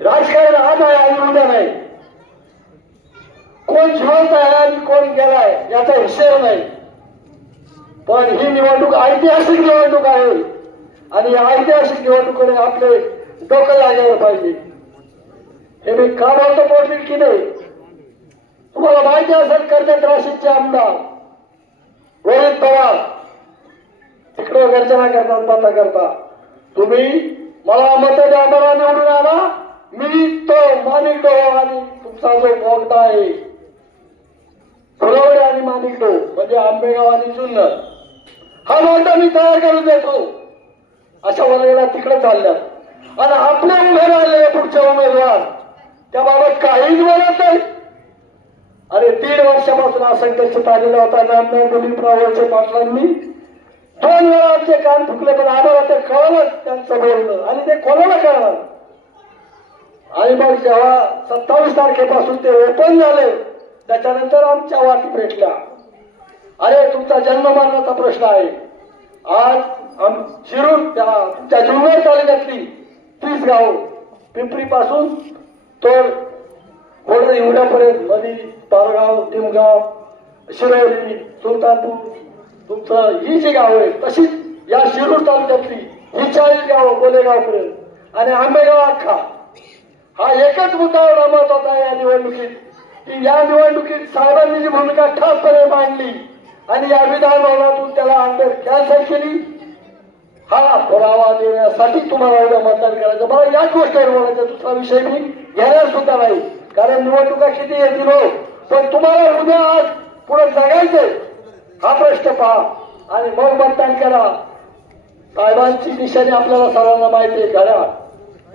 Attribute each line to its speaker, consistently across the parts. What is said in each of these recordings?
Speaker 1: राजकारण आज आहे आणि उद्या नाही. कोण शांत आहे आणि कोण गेलाय याचा हिशेब नाही. पण ही निवडणूक ऐतिहासिक निवडणूक आहे. आणि या ऐतिहासिक निवडणुकीने आपले डोकं लागायला पाहिजे. हे मी का बोलतो पोटील की नाही? तुम्हाला माहिती असेल करतात राशीचे आमदार रोहित पवार. तिकडं गर्जना करतात करता तुम्ही मला मत द्या मला निवडून आला मी तो मानिको आणि तुमचा जो बोगदा आहे फुलवडे आणि मानिको म्हणजे आंबेगाव आणि जुन्नर हा बोगदा मी तयार करून देतो. अशा वर्गाला तिकडे चालल्यात. आणि आपले उभे राहिले पुढचे उमेदवार. त्याबाबत काहीच बोलत नाही. अरे दीड वर्षापासून असं संघर्ष चाललेला होता. नामदार दिलीपरावांच्या पाटलांनी दोन वेळा आमचे कान फुकले पण आम्हाला ते कळलं त्यांचं बोलणं. आणि ते कोणाला कळलं आणि मग जेव्हा सत्तावीस तारखेपासून ते ओपन झाले त्याच्यानंतर आमच्या वाटी भेटल्या अरे तुमचा जन्म जन्ममरणाचा प्रश्न आहे. आज आम शिरूर त्या तुमच्या जुन्नर तालुक्यातली तीस गाव पिंपरी पासून तर घोडे एवढ्यापर्यंत मधी पारगाव तिमगाव शिरोली सुलतानपूर तुमचं ही जी गाव आहे तशीच या शिरूर तालुक्यातली ही चाळीस गाव गोलेगावपर्यंत आणि आंबेगाव अख्खा. हा एकच मुद्दा एवढा महत्त्वाचा आहे या निवडणुकीत की या निवडणुकीत साहेबांनी जी भूमिका ठामपणे मांडली आणि या विधानभवनातून त्याला अंडर कॅन्सल केली हा पुरावा देण्यासाठी तुम्हाला उद्या मतदान करायचं. मला याच गोष्टीवर बोलायचं दुसरा विषय मी घेणार सुद्धा नाही. कारण निवडणुका किती येतील हो पण तुम्हाला उद्या आज पुढे जगायचंय हा प्रश्न पहा आणि मग मतदान करा. साहेबांची निशाणी आपल्याला सर्वांना माहिती आहे घड्याळ.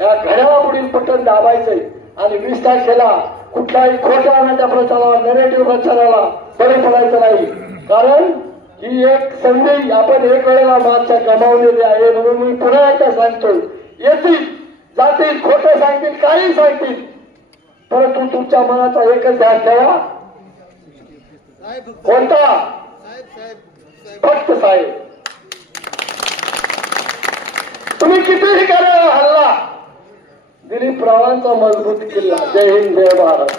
Speaker 1: या घड्याळा पुढील बटन दाबायचंय. आणि वीस तारखेला कुठल्याही खोट्या आणाच्या प्रचाराला नेगेटिव्ह प्रचाराला बळी पडायचं नाही. कारण ही एक संधी आपण एक वेळेला मागच्या गमावलेली आहे म्हणून मी पुन्हा एकदा सांगतो येतील जातील खोटं सांगतील काही सांगतील. परंतु तुमच्या मनाचा एकच ध्यान ठेवा. कोणता? फक्त साहेब. तुम्ही कितीही करा हल्ला दिलीप रावांचा मजबूत किल्ला. जय हिंद जय भारत.